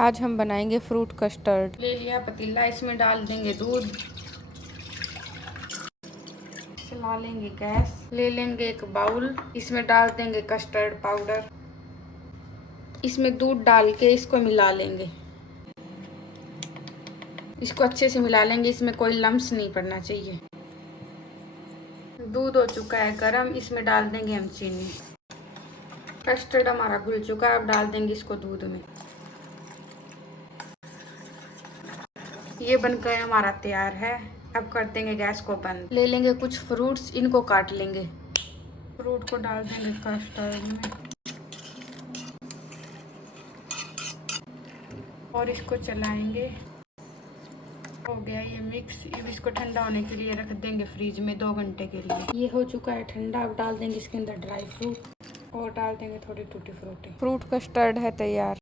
आज हम बनाएंगे फ्रूट कस्टर्ड। ले लिया पतीला, इसमें डाल देंगे दूध, चला लेंगे गैस। ले लेंगे एक बाउल, इसमें डाल देंगे कस्टर्ड पाउडर, इसमें दूध डाल के इसको मिला लेंगे। इसको अच्छे से मिला लेंगे, इसमें कोई लम्स नहीं पड़ना चाहिए। दूध हो चुका है गरम, इसमें डाल देंगे हम चीनी। कस्टर्ड हमारा घुल चुका है, अब डाल देंगे इसको दूध में। ये बनकर हमारा तैयार है। अब कर देंगे गैस को बंद। ले लेंगे कुछ फ्रूट्स, इनको काट लेंगे। फ्रूट को डाल देंगे कस्टर्ड में और इसको चलाएंगे। हो गया ये मिक्स। अब इसको ठंडा होने के लिए रख देंगे फ्रिज में 2 घंटे के लिए। ये हो चुका है ठंडा। अब डाल देंगे इसके अंदर ड्राई फ्रूट और डाल देंगे थोड़ी टूटी फ्रूटी। फ्रूट कस्टर्ड है तैयार।